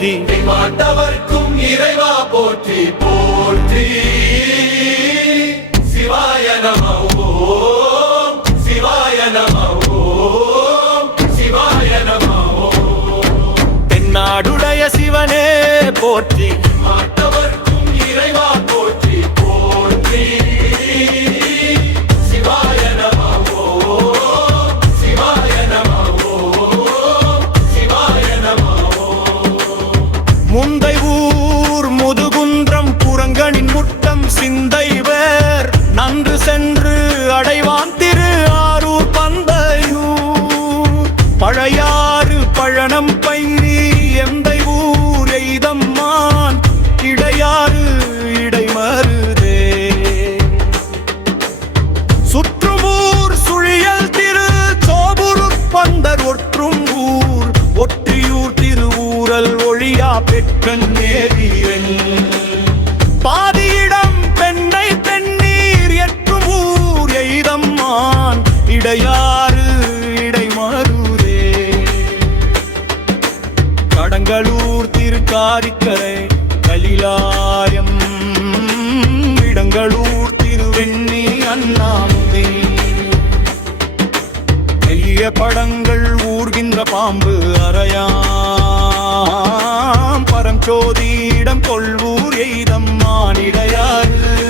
போற்றி. மாட்டவர்க்கும் இறைவா போற்றி போற்றி. சிவாய நம சிவாய நம சிவாய நம தென்னாடுடைய சிவனே போற்றி. பெற்றன் நேரியன் பாதியிடம் பெண்ணை பெண்ணீர் எற்றும் ஊர் எய்தம்மான். இடையாறு இடைமருதே. கடங்களூர் திருக்காரிக்கரை கலிலாயம். இடங்களூர் திருவெண்ணி அண்ணாமுதே பெரிய படங்கள் ஊர்கின்ற பாம்பு அறையான் அறையாம் பரஞ்சோதியிடம் கொள்வூர் எய்தம் மானிடையாறு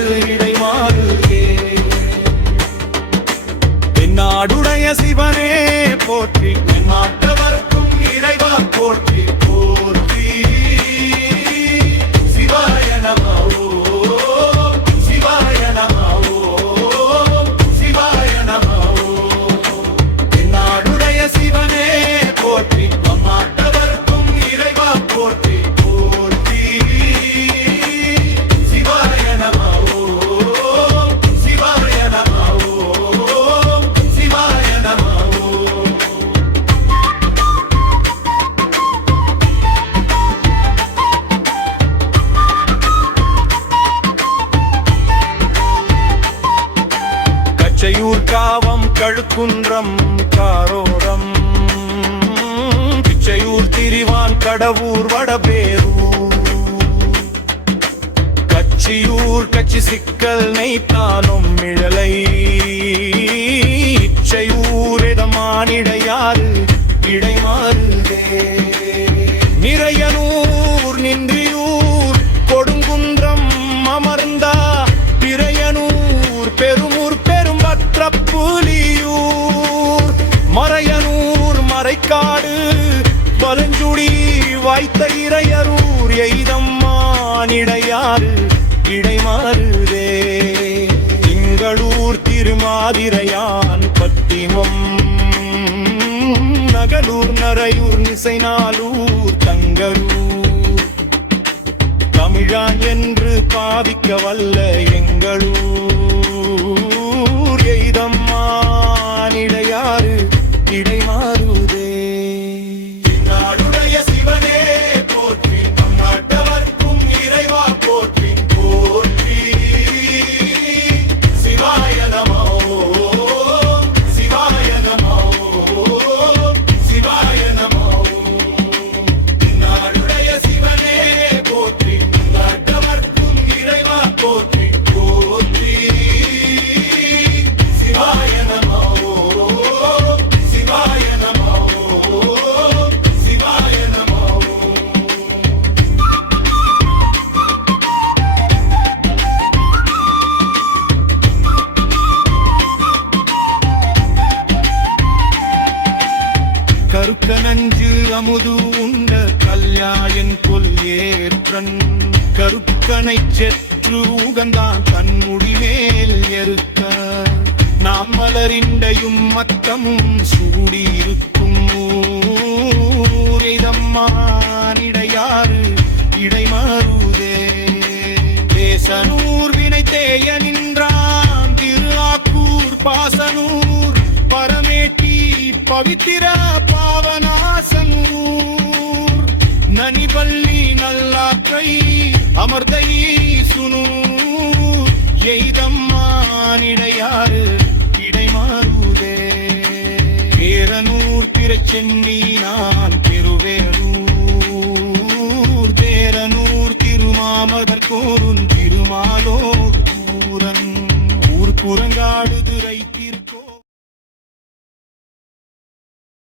காவம் கழுக்குன்றம் காரோரம். பிச்சையூர் திரிவான் கடவுர் வடபேரூர். கச்சியூர் கச்சி சிக்கல் நெய்த்தானும் மிழலை பலஞ்சுடி வாய்த்த இறையரூர் எய்தம்மானிடையாறு இடைமாறுதே. திங்களூர் திருமாதிரையான் பத்திமம் நகலூர் நரையூர் நிசைநாளூர் தங்களூர் தமிழான் என்று பாவிக்க வல்ல எங்களூர். கருக்க நஞ்சு அமுது உண்ட கல்யாயன் கொல் ஏற்றன். கருக்கனை செற்று உகந்தான் கண்முடி மேல் எருக்க நாம் மலரிண்டையும் மத்தமும் சூடியிருக்கும் ஊரைதம்மானிடையாறு இடைமாறுதே தேசனூர் வினை தேய நின்றான். திரு ஆக்கூர் பாசனூர் பவித்திர பாவனாசனூர். நனிபள்ளி நல்லாற்றை அமர்தை சுனு எய்தம்மானிடையாறு இடைமாறுதே பேரனூர் திருச்சென்னி நான் திருவேலூர் தேரனூர் திருமாமதர் கோரும் திருமாலோர் ஊரன் ஊர் புறங்காடுதுரை